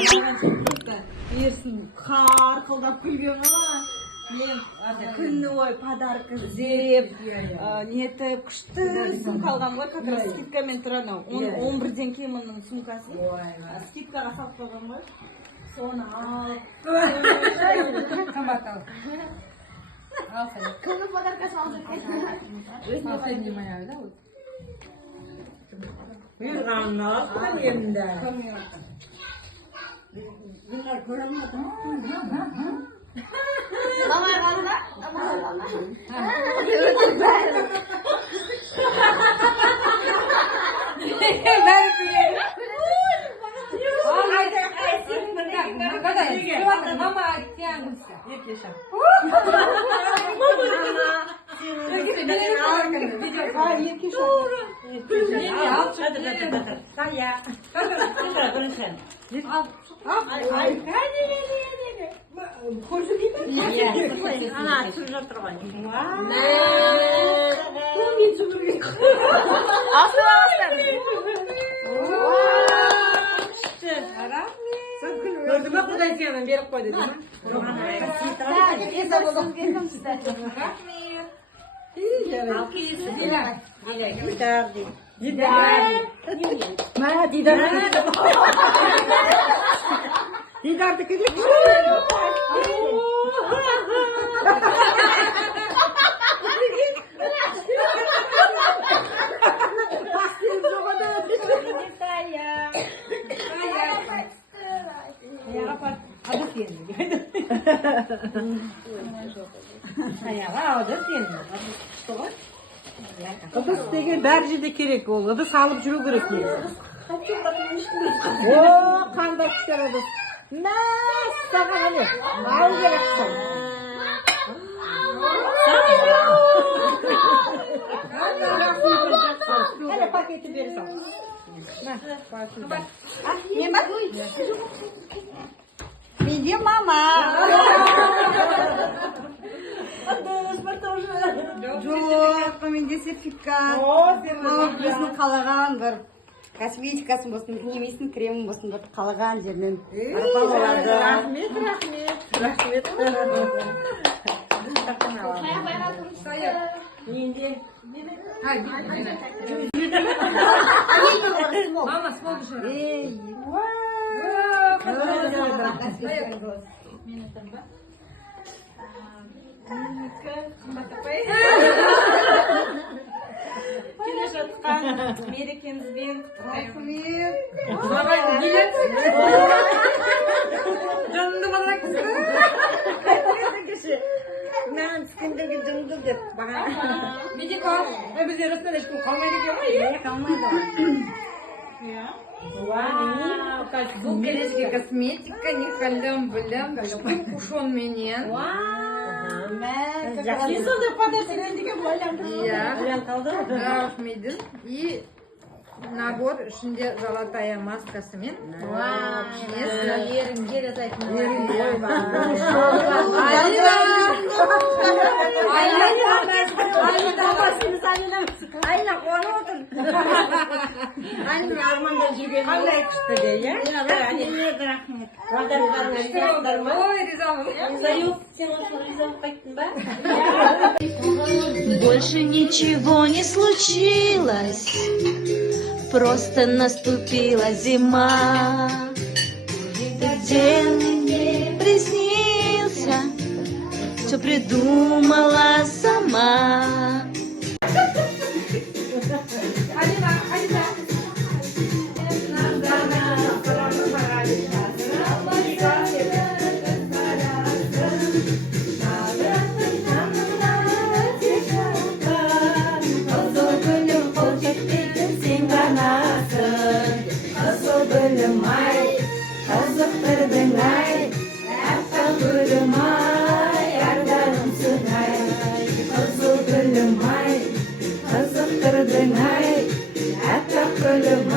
ерсін қарқылдап күлген ма мен күні бойы подарка іздеп нетіп күшті сумка алғам ғой, как раз скидкамен тұр анау 11-ден кейін мұның сумкасын скидкаға салып қойған ғой, соны алып қымбат ал. Кімнің подаркасы алып бұйырғанын алып енді Мамай қалды? Мама тяңғысы. Gördün mü Kuday senden berip koydu değil mi? Ыдыс деген бәр жерде керек, ол ыдыс алып жүру керек негізі. Қандай күштер ыдыс. Мәс, саған әле, ал керексің. Әле пакеті бері сал. Не бар? Види, мама. Жоқ, менде сертификат. Біздің қалаған бір косметикасын болсын, немесін кремін болсын, бір қалаған жерден арпа болады. Рахмет. Мама, смотришь. Келе жатқан мерекеңізбен құттықтаймын. Жанымды бала кісі. Мен түскендегі жынды деп баға. Медико, бізде растан ешкім қалмайды екен ғой? Қалмайды. Вау, бұл келешке косметика, не қалым білім, кушон менен. Сен сондай подаркадан деген ойландым. Рахмедін. И набор ішінде золотая маскасымен. Ерінге жасайтын. Айна қуанып отыр. Айна арманда жүрген қандай күшті де, иә? Рахмет. Ой, ризамын. Больше ничего не случилось, просто наступила зима. День мне приснился, все придумала сама. Kızıl gülüm ay, kızıktırdın ay, hatta gülüm